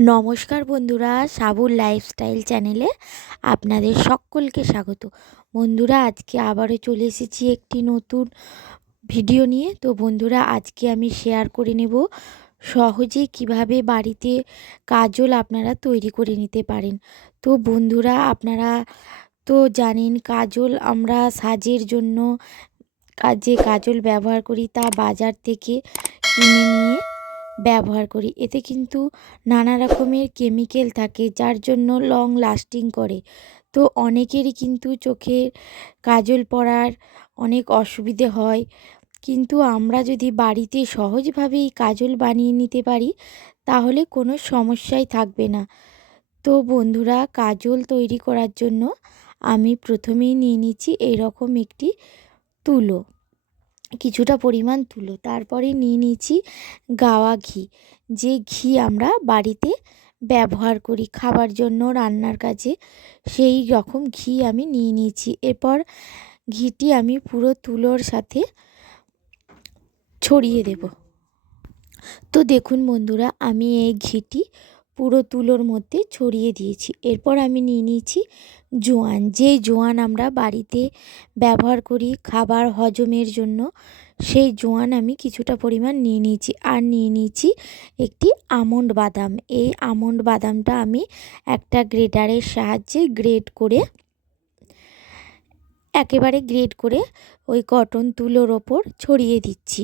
নমস্কার বন্ধুরা, সাবুর লাইফস্টাইল চ্যানেলে আপনাদের সকলকে স্বাগত। বন্ধুরা, আজকে আবারও চলে এসেছি একটি নতুন ভিডিও নিয়ে। তো বন্ধুরা, আজকে আমি শেয়ার করে নেব সহজে কিভাবে বাড়িতে কাজল আপনারা তৈরি করে নিতে পারেন। তো বন্ধুরা, আপনারা তো জানেন কাজল আমরা সাজের জন্য যে কাজল ব্যবহার করি তা বাজার থেকে কিনে নিয়ে ব্যবহার করি। এতে কিন্তু নানা রকমের কেমিক্যাল থাকে, যার জন্য লং লাস্টিং করে। তো অনেকেরই কিন্তু চোখে কাজল পরার অনেক অসুবিধে হয়, কিন্তু আমরা যদি বাড়িতে সহজভাবেই কাজল বানিয়ে নিতে পারি তাহলে কোনো সমস্যাই থাকবে না। তো বন্ধুরা, কাজল তৈরি করার জন্য আমি প্রথমেই নিয়ে নিচ্ছি এইরকম একটি তুলো, কিছুটা পরিমাণ তুলো। তারপরে নিয়ে নিচ্ছি গাওয়া ঘি, যে ঘি আমরা বাড়িতে ব্যবহার করি খাবার জন্য, রান্নার কাজে, সেই রকম ঘি আমি নিয়ে নিয়েছি। এরপর ঘিটি আমি পুরো তুলোর সাথে ছড়িয়ে দেব। তো দেখুন বন্ধুরা, আমি এই ঘিটি পুরো তুলোর মধ্যে ছড়িয়ে দিয়েছি। এরপর আমি নিয়ে নিয়েছি জোয়ান, যে জোয়ান আমরা বাড়িতে ব্যবহার করি খাবার হজমের জন্য, সেই জোয়ান আমি কিছুটা পরিমাণ নিয়ে নিয়েছি। আর নিয়ে নিয়েছি একটি আমন্ড বাদাম। এই আমন্ড বাদামটা আমি একটা গ্রেটারের সাহায্যে একেবারে গ্রেড করে ওই কটন তুলোর ওপর ছড়িয়ে দিচ্ছি।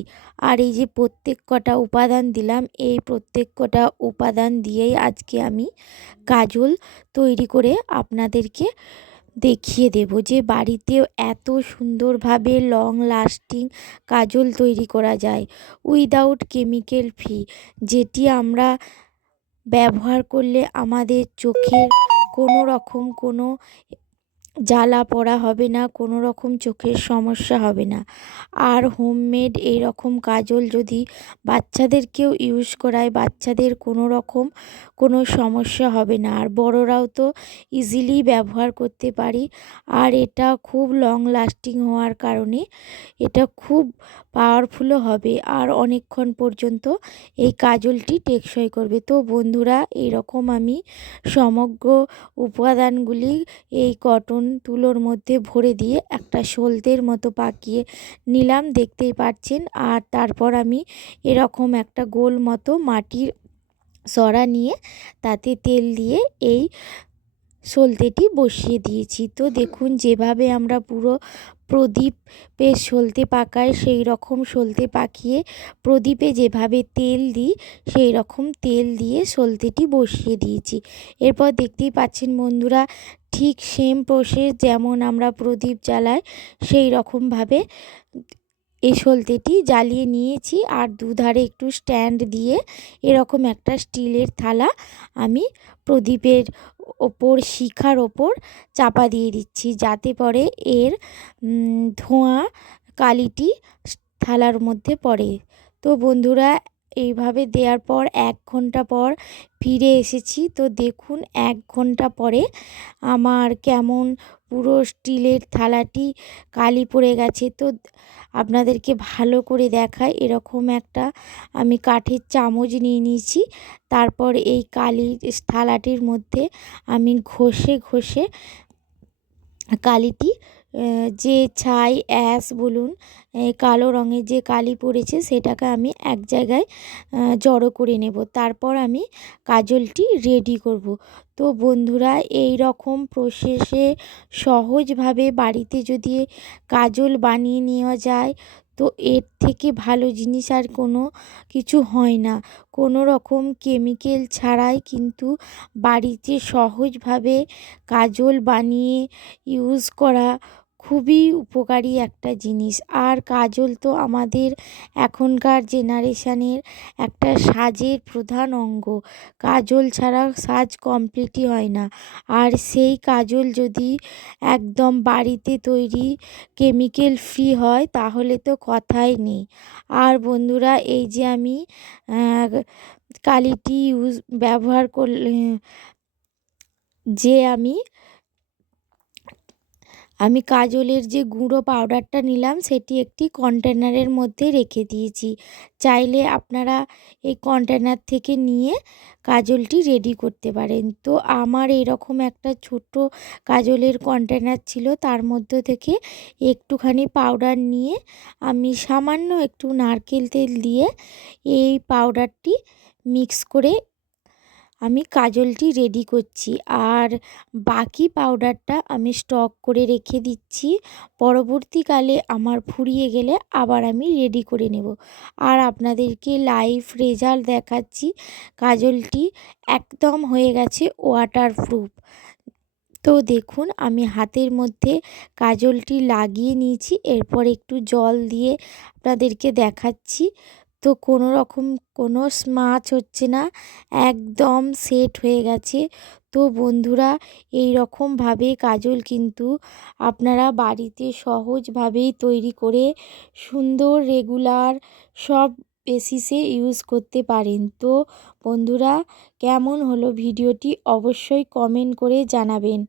আর এই যে প্রত্যেক কটা উপাদান দিলাম, এই প্রত্যেক কটা উপাদান দিয়েই আজকে আমি কাজল তৈরি করে আপনাদেরকে দেখিয়ে দেব যে বাড়িতেও এত সুন্দরভাবে লং লাস্টিং কাজল তৈরি করা যায় উইদাউট কেমিক্যাল ফ্রি, যেটি আমরা ব্যবহার করলে আমাদের চোখের কোনো জ্বালা পড়া হবে না, কোনো রকম চোখের সমস্যা হবে না। আর হোমমেড এই রকম কাজল যদি বাচ্চাদেরকেও ইউজ করায়, বাচ্চাদের কোনো সমস্যা হবে না। আর বড়রাও তো ইজিলি ব্যবহার করতে পারি। আর এটা খুব লং লাস্টিং হওয়ার কারণে এটা খুব পাওয়ারফুলও হবে, আর অনেকক্ষণ পর্যন্ত এই কাজলটি টেকসই করবে। তো বন্ধুরা, এইরকম আমি সমগ্র উপাদানগুলি এই কটন তুলোর মধ্যে ভরে দিয়ে একটা সলতের মতো পাকিয়ে নিলাম, দেখতেই পাচ্ছেন। আর তারপর আমি এরকম একটা গোল মতো মাটির সরা নিয়ে তাতে তেল দিয়ে এই সলতেটি বসিয়ে দিয়েছি। তো দেখুন, যেভাবে আমরা পুরো প্রদীপে সলতে পাকাই সেই রকম সলতে পাকিয়ে প্রদীপে যেভাবে তেল দিই সেই রকম তেল দিয়ে সলতেটি বসিয়ে দিয়েছি। এরপর দেখতেই পাচ্ছেন বন্ধুরা, ঠিক সেম প্রসেস যেমন আমরা প্রদীপ জ্বালাই সেই রকমভাবে এই সলতেটি জ্বালিয়ে নিয়েছি। আর দুধারে একটু স্ট্যান্ড দিয়ে এরকম একটা স্টিলের থালা আমি প্রদীপের ওপর, শিখার ওপর চাপা দিয়ে দিচ্ছি, যাতে পরে এর ধোঁয়া কালিটি থালার মধ্যে পড়ে। তো বন্ধুরা, এইভাবে দেওয়ার পর 1 ঘন্টা পর ফিরে এসেছি। তো দেখুন, 1 ঘন্টা পরে আমার কেমন পুরো স্টিলের থালাটি কালি পড়ে গেছে। তো আপনাদেরকে ভালো করে দেখায়, এরকম একটা আমি কাঠের চামচ নিয়ে নিয়েছি। তারপর এই কালির থালাটির মধ্যে আমি ঘষে ঘষে কালিটি, যে ছাই অ্যাশ বলুন, কালো রঙের যে কালি পড়েছে সেটাকে আমি এক জায়গায় জড়ো করে নেব। তারপর আমি কাজলটি রেডি করব। তো বন্ধুরা, এই রকম প্রসেসে সহজভাবে বাড়িতে যদি কাজল বানিয়ে নেওয়া যায় তো এর থেকে ভালো জিনিস আর কোনো কিছু হয় না। কোনো রকম কেমিক্যাল ছাড়াই কিন্তু বাড়িতে সহজভাবে কাজল বানিয়ে ইউজ করা খুবই উপকারী একটা জিনিস। আর কাজল তো আমাদের এখনকার জেনারেশানের একটা সাজের প্রধান অঙ্গ। কাজল ছাড়া সাজ কমপ্লিটই হয় না। আর সেই কাজল যদি একদম বাড়িতে তৈরি কেমিক্যাল ফ্রি হয় তাহলে তো কথাই নেই। আর বন্ধুরা, এই যে আমি কালিটি ব্যবহার করলে, যে আমি আমি কাজলের যে গুঁড়ো পাউডারটা নিলাম সেটি একটি কন্টেনারের মধ্যে রেখে দিয়েছি। চাইলে আপনারা এই কন্টেনার থেকে নিয়ে কাজলটি রেডি করতে পারেন। তো আমার এরকম একটা ছোট কাজলের কন্টেনার ছিল, তার মধ্যে থেকে একটুখানি পাউডার নিয়ে আমি সামান্য একটু নারকেল তেল দিয়ে এই পাউডারটি মিক্স করে আমি কাজলটি রেডি করছি। আর বাকি পাউডারটা আমি স্টক করে রেখে দিচ্ছি, পরবর্তীকালে আমার ফুরিয়ে গেলে আবার আমি রেডি করে নেব। আর আপনাদেরকে লাইভ রেজাল্ট দেখাচ্ছি, কাজলটি একদম হয়ে গেছে ওয়াটারপ্রুফ। তো দেখুন আমি হাতের মধ্যে কাজলটি লাগিয়ে নিয়েছি, এরপর একটু জল দিয়ে আপনাদেরকে দেখাচ্ছি। তো কোনো রকম কোনো স্মাচ হচ্ছে না, একদম সেট হয়ে গেছে। তো বন্ধুরা, এই রকমভাবে কাজল কিন্তু আপনারা বাড়িতে সহজভাবেই তৈরি করে সুন্দর রেগুলার সব বেসিসে ইউজ করতে পারেন। তো বন্ধুরা, কেমন হলো ভিডিওটি অবশ্যই কমেন্ট করে জানাবেন।